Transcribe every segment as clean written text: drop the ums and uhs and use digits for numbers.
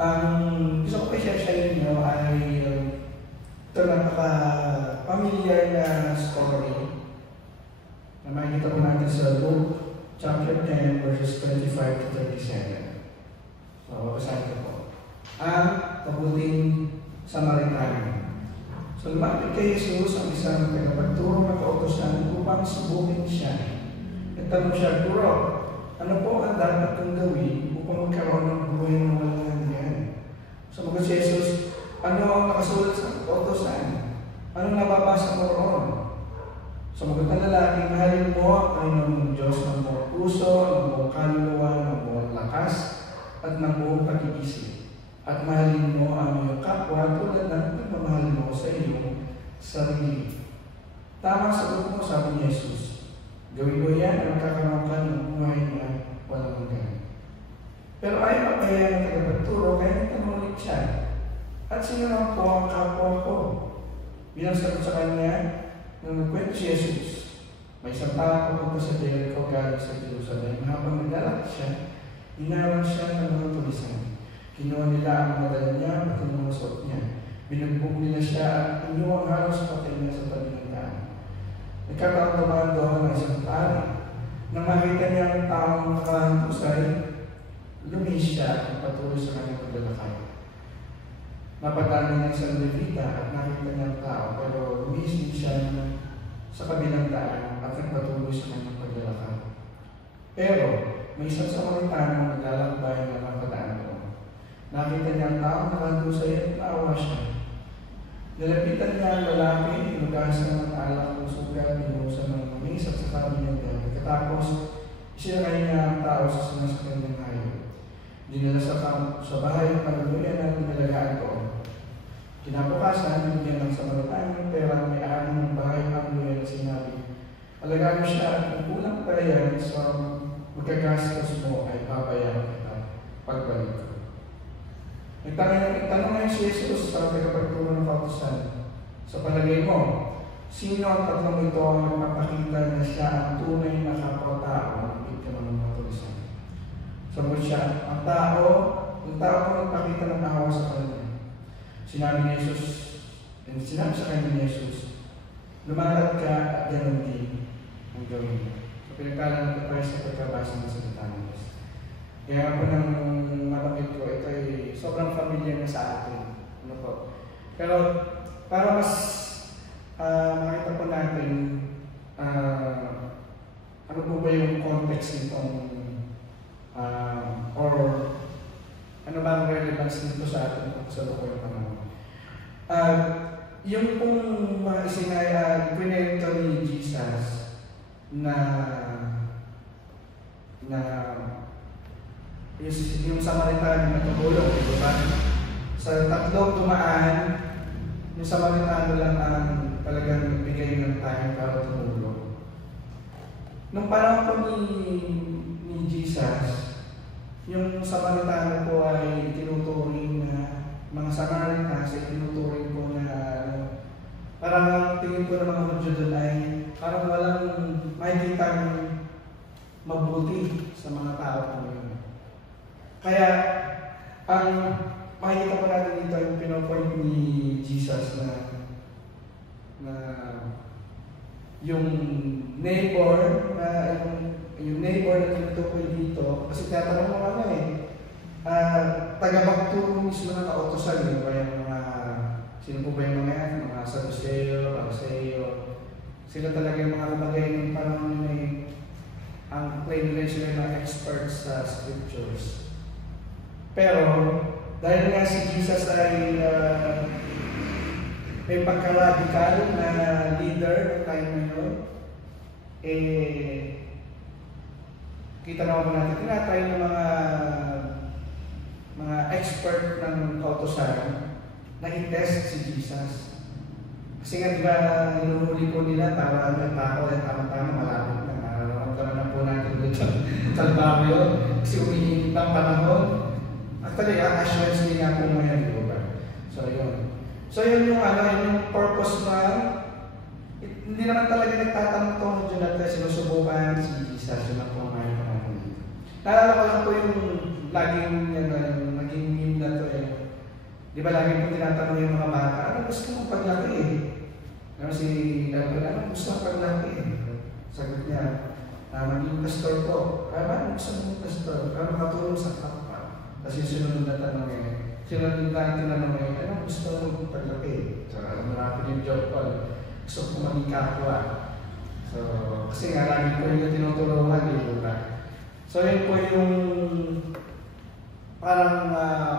Ang gusto ko i-share sa inyo ay ito napaka-familiar na story na makikita po natin sa Luke chapter 10 verses 25 to 37. So, basahin ko po. Ang mabuting Samaritano. So, lumapit kay Jesus ang isang tagapagturo na kautosan upang subukin siya. Nagtanong siya, Guro, ano po ang dapat kong gawin upang magkaroon ng buhay na walang hanggan? Sumagot si Jesus, ano ang nakasulat sa kautosan? Anong nababasa mo roon? Sumagot ng lalaki, mahalin mo ang Panginoong Diyos ng buong puso, ng buong kaluluwa, ng buong lakas, at ng buong pag-iisip. At mahalin mo ang iyong kapwa tulad ng pagmamahal mo sa iyong sarili. Tama sagot mo, sabi ni Jesus. Gawin mo yan ang kakaroon ka ng buhay na walang hanggan. Pero ayaw mapaya ng tagapagturo, kaya nagtanong siya. At sino na po ang kapwa ko? Bilang sagot sa kanya, nang nagkwento si Jesus, may isang tao pupunta sa Jericho galing sa Jerusalem. Habang naglalakad siya, inawan siya ng mga tulisan. Kinuha nila ang mga dala niya at tinungasot niya. Binugbog nila siya at inuwang halos patay niya sa tabi ng daan. Nagkakaroon doon ng isang pari. Nang makita niya ang taong nakahangkusay, lumihis siya at patuloy sa kanyang paglalakay. Napadaan niya isang Levita at nakita niya ang tao, pero lumihis din siya sa kabilang daan at nagpatuloy sa kanyang paglalakay. Pero may isang Samaritano naglalakbay na napadaan doon. Nakita niya ang taong nakahangkusay at naawa siya. Nilapitan niya ang lalaki, inugasan ng alak ng sugat, binuhusan ng mamis at sa kami niya dahil. Katapos, isinakay niya ang tao sa sinasakyan ng hayop. Dinala sa bahay ng panaluyan na pinalagaan doon. Kinabukasan, binigyan ng Samaritano ng pera ng may-ari ng bahay ng panaluyan na sinabi, alagaan mo siya at kung kulang pa yan sa magkagastos mo ay babayaran kita pagbalik ko. Nagtanong ngayon si Jesus sa tagapagturo ng kautosan. Sa palagay mo, sino ang tatlong ito ang magpapakita na siya ang tunay na kapwa-tao ng biktima ng mga tulisan? Sagot siya, ang tao ang magpakita ng awa sa kanya. Sinabi sa kanya ni Jesus, lumakad ka at ganun din ang gawin mo. So pinagkalan ng tayo sa pagkabasa ng salita ng Diyos. Kaya po nang mabanggit ko, ito ay sobrang familiar na sa atin. Ano po? Pero para mas makita po natin ano po ba yung context nitong or ano ba ang relevance nito sa atin sa loob ng panahon. Yung pong mga kwento ni Jesus na yung Samaritano na tumulong, di ba? Sa tatlong dumaan, yung Samaritano lang ang talagang nagbigay ng time para tumulong. Nung panahon po ni Jesus, yung Samaritano po ay tinuturing na mga Samaritans ay tinuturing po na parang tingin po ng mga Hudyo doon ay parang walang makikitang mabuti sa mga tao po yun. Kaya, ang makikita po natin dito yung pinopoint ni Jesus na yung neighbor na tinutukoy dito, kasi tinatanong mo tagapagturo mismo ng kautosan yun, kaya sino po ba yung mga yan? Mga Sadduceo, Pariseo, sila talaga yung mga lumagay ng panahon na ang claim nila sila ng experts sa scriptures. Pero, dahil nga si Jesus ay may pagka-radical na leader ng time na yun, kita naman natin, tinatry ng mga expert ng kautosan na i-test si Jesus. Kasi nga diba, hinuhuli po nila para ang tao ay tama-tama malapit na. Nararamdaman na po natin ulit sa bago yun. Kasi umihinit ang panahon. Actually, ang assurance din nga po mo yan, di ba? So, yun. So, yun yung purpose na hindi naman talaga nagtatanong ito ng Diyon at sinusubukan si Jesus. Yun lang po ang ayaw natin dito. Naalala ko lang po yung laging naging meme na ito Di ba lagi po tinatanong yung mga bata, ano gusto mong paglaki eh? Ano si David, ano gusto mong paglaki eh? Sagot niya, maging pastor po. Ano gusto mong pastor? Para makatulong sa kapwa. Kasi sunod na tanong eh. Sunod na tinanong eh, ano gusto mong paglaki? So, marami yung job ko. Gusto ko maging kapwa. So, kasi nga lagi ko yung tinutulungan eh, diba? So, yun po yung parang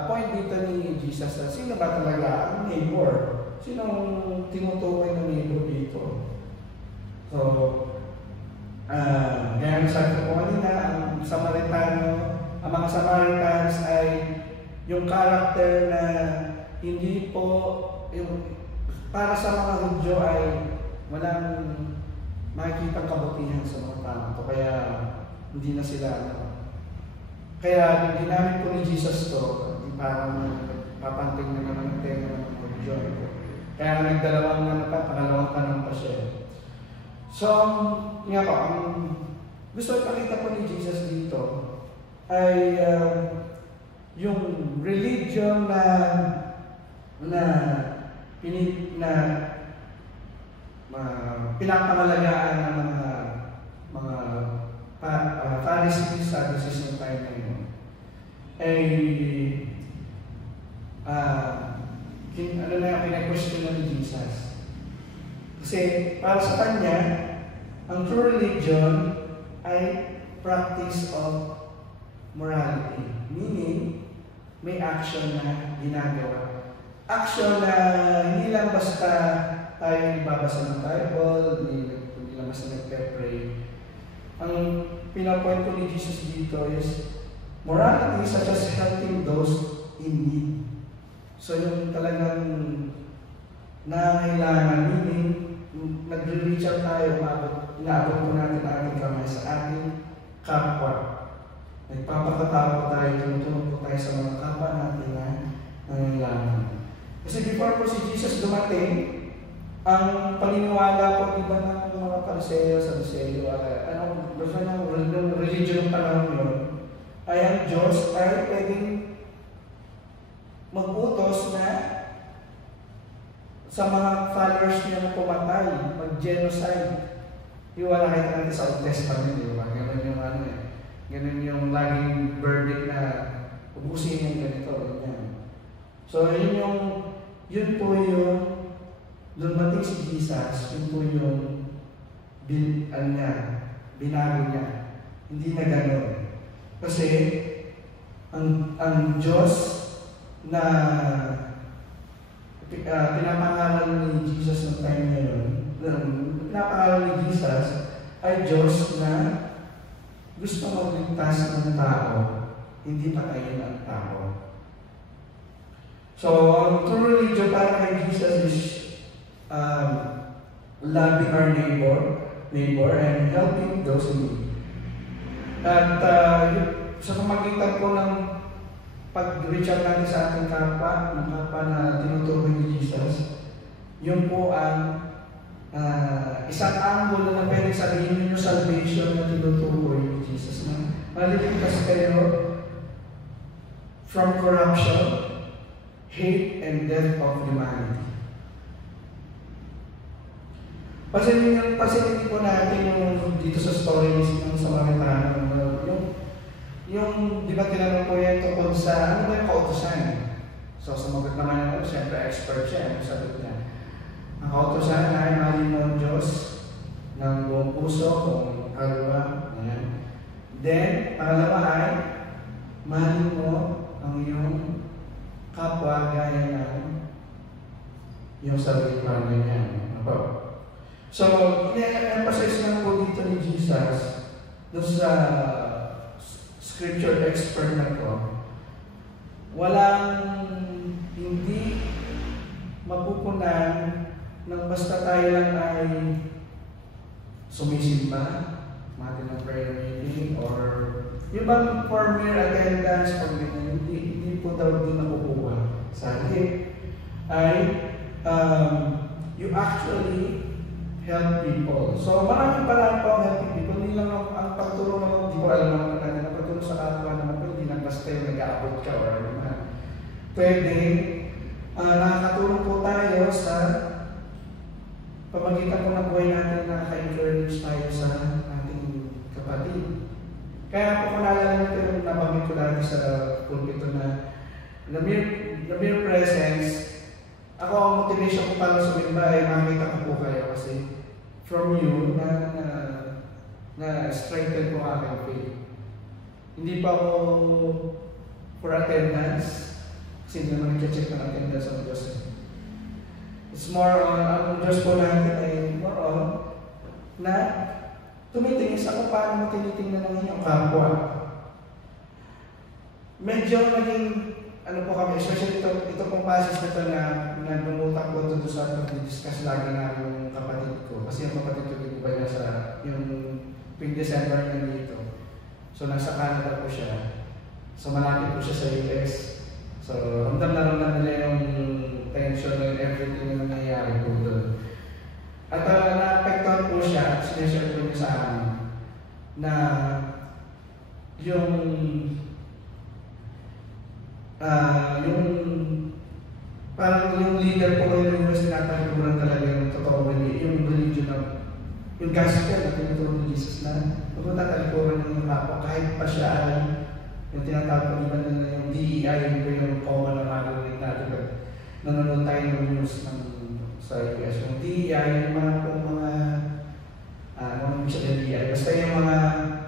point dito ni Jesus na sino ba talaga ang neighbor? Sinong tinutukoy ng neighbor dito? So, gaya sabi ko kanina, ang mga Samaritans ay yung character na hindi po, yung, para sa mga Hudyo ay walang makikitang kabutihan sa mga tao. Kaya hindi na sila kaya yung ginamit po ni Jesus to, parang papanting na naman ng tenga ng Hudyo. Kaya nagdalawang pangalawang tanong pa siya. So, nga po, ang gusto ipakita po ni Jesus dito ay yung religion na pinapangalagaan ng mga Pharisees, Sadducees ng time na yun, ay ano na yung pinag-question na ni Jesus. Kasi para sa kanya, ang true religion ay practice of morality. Meaning, may action na ginagawa. Action na hindi lang basta tayo ibabasa ng Bible, hindi lang basta nagpe-pray. Ang pinapoint ko ni Jesus dito is morality such as helping those in need. So yung talagang nangailangan, meaning nagre-reach out tayo, inaabot po natin ang ating kamay sa ating kapwa. Nagpapakatao tayo, tumutulong po tayo sa mga kapwa natin na nangailangan. Kasi before po si Jesus dumating, ang paniniwala po iba ng mga Pariseo, Sadduceo, basta ng religion ng panahon yun, ay ang Diyos ay pwedeng mag-utos na sa mga followers niya na pumatay, mag-genocide. Iwala kahit natin sa Old Testament, di ba? Ganun yung ganun yung laging verdict na ubusin yung ganito, ganyan. So, yun po yung dumating si Jesus, yun po yung binago niya. Hindi na gano'n. Kasi, ang Diyos na pinapangalan ni Jesus ng time na yun, pinapangalan ni Jesus ay Diyos na gusto magligtas ng tao, hindi patayin ang tao. So, ang true religion para kay Jesus is loving our neighbor and helping those in need. At sa pamagitan po ng pag-reach out natin sa ating kapwa, ng kapwa na tinutukoy ni Jesus, yun po ang isang angle na pwede sabihin yung salvation na tinutukoy ni Jesus. Maliligtas kayo from corruption, hate, and death of humanity. Pasilin po natin yung dito sa story ng Samaritano, yung di ba tinanong po yan tungkol sa ano ba yung kautusan? So sumagot naman ako, siyempre expert siya, yung sagot niya. Ang kautusan ay mahalin mo ang Diyos ng buong puso, kung kaluluwa, yan. Then, pangalawa ay mahalin mo ang iyong kapwa gaya ng yung sarili para ganyan. So, ina-emphasize lang po dito ni Jesus doon sa scripture expert na to, walang hindi mapupunan nang basta tayo lang ay sumisimba, mati ng prayer meeting, or yung bang for mere attendance, pag hindi po daw din nakukuha. Sa halip ay you actually help people. So maraming paraan po ang helping people. Hindi lang ang pagtulong naman, di ko alam naman natin, ang pagtulong sa kapwa naman po, hindi lang basta yung nag-aabot ka or ano na. Pwede nakakatulong po tayo sa pamagitan po ng buhay natin na nakaka-encourage tayo sa ating kapatid. Kaya po kung naalala nyo ito yung nabanggit ko dati sa pulpito na the mere presence, ako ang motivation ko para sumimba ay makita ko po kayo kasi from you na strengthen po aking faith. Hindi pa ako for attendance kasi hindi naman nag-check ng attendance ng Diyos. It's more on, ang Diyos po natin ay more on na tumitingin sa kung paano mo tinitingnan ng inyong kapwa. Medyo naging, ano po kami, especially ito pong passage na ito na numutak ko ito sa pag-discuss lagi na yung kapatid ko. Kasi yung kapatid ko, di ba niya sa yung tuwing December nandito. So, nasa Canada po siya. So, malapit po siya sa US. So, ramdam na nila yung tension and everything na nangyayari po doon. At na-apektuhan po siya at sinishare po niya sa amin na yung parang yung leader po kayo yung sinatalikuran talaga yung totoo yung religion ng yung gospel na tinuturo ni Jesus na kung tatalikuran yung kapwa kahit pa siya ay yung tinatawag iba na yung DEI yung common na marinig natin nanonood tayo ng news ng sa US. Yung DEI, yung mga DEI, basta yung mga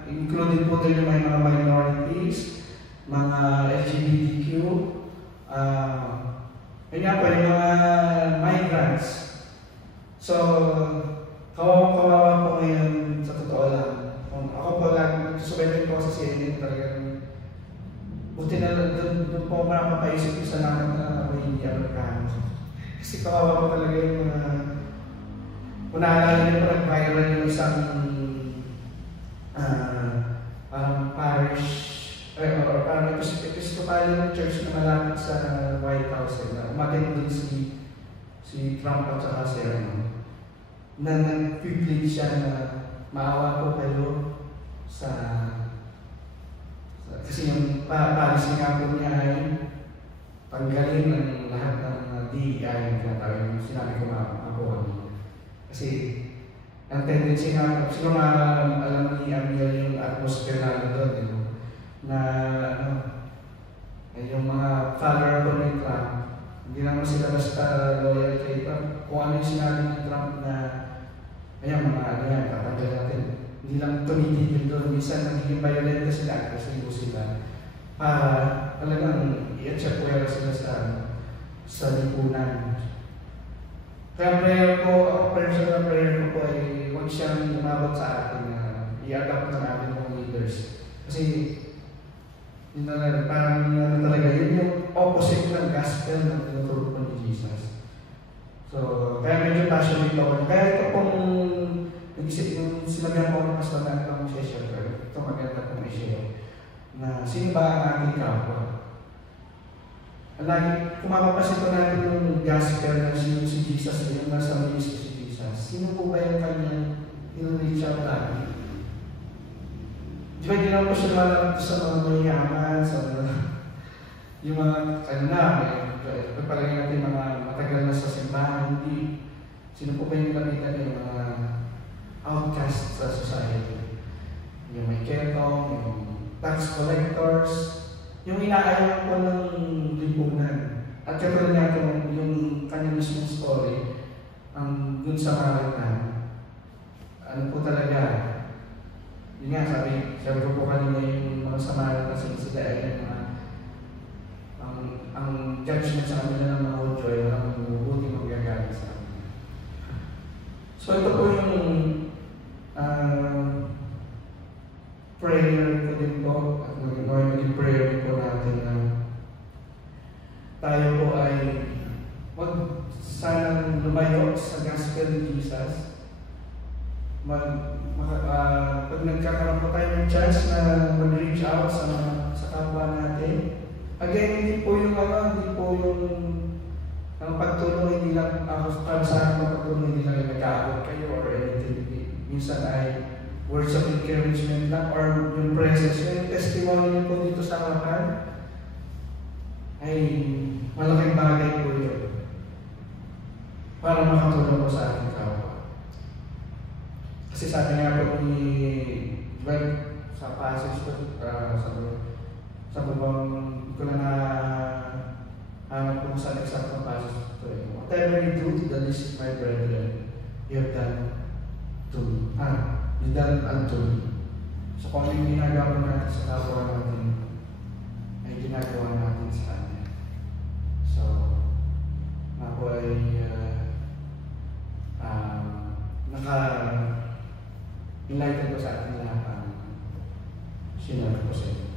including po din yung mga minorities, mga LGBTQ, yun nga po, yung mga migrants. So, kawawa po ngayon sa totoo lang. Kung ako po lang, susubetin po sa CNN talagang buti na doon po mapapaisip ko sa lahat na ako hindi Amerikano. Kasi kawawa po talaga yung mga kung naalala niyo po nag-viral yung isang parish or parang Episcopalian church na malapit sa White House na umatin doon si Trump at saka si na nag-plead siya na maawa po kayo sa kasi yung policy nga po niya ay tanggalin ng lahat ng DEI na tawag yung sinabi ko ako. Kasi ang tendency nga, siguro alam ni Amiel yung atmosphere na doon, na yung mga follower ko ni Trump, hindi naman sila basta loyal kay Trump. Kung ano yung sinabi ni Trump na ayan mga ano yan, tatanggal natin. Hindi lang tumitigil doon, minsan nagiging violent sila, agresibo sila para talagang i-atchapuera sila sa lipunan. Kaya prayer ko, personal prayer ko po ay huwag siyang umabot sa atin na i-adapt na natin mga leaders. Kasi yun na parang talaga yun yung opposite ng gospel na tinuturo po ni Jesus. So, kaya medyo passionate ako. Kaya ito pong nag-isip yung sinabihan ko ng pastor na itong share ko. Ito maganda pong i-share. Na sino ba ang ating kapwa? Lagi, kung mapapasin ko natin yung gospel na si Jesus, yung nasa ministry si Jesus, sino po ba yung kanyang in-reach out natin? Di ba, hindi naman po siya malapit sa mga mayayaman, sa yung mga, ano na, palagay natin mga matagal na sa simbahan, hindi. Sino po ba yung lapitan yung mga outcast sa society? Yung may ketong, yung tax collectors, yung inaayaw po ng lipunan. At katulad nga yung kanya mismong story, ang dun sa Samaritan, ano po talaga, yun nga, sabi ko po kanina yung mga Samaritan sila ay ang judgment sa kanila ng mga Hudyo ay walang buti magagalit sa kanila. So ito po yung prayer ko din po, at magiging prayer ko natin na tayo po ay wag sanang lumayo sa gospel ni Jesus. Pag nagkakaroon po tayo ng chance na mag-reach out sa kapwa natin, again, hindi po yung ang pagtulong, hindi lang para sa akin pagtulong, hindi lang nag-aabot kayo or anything. Minsan ay words of encouragement lang or yung presence, yung testimony niyo po dito sa harapan ay malaking bagay po yun para makatulong po sa ating kapwa. Kasi sabi nga po ni Brad sa passage ko, sa bubang ko na hanap kung saan exact ng passage ito eh. Whatever you do to the least of my brethren, you have done to me. You done unto me. So kung ano yung ginagawa natin sa kapwa natin, ay ginagawa natin sa Kanya. So, ako ay naka-enlighten ko sa ating lahat ang sinabi ko sa inyo.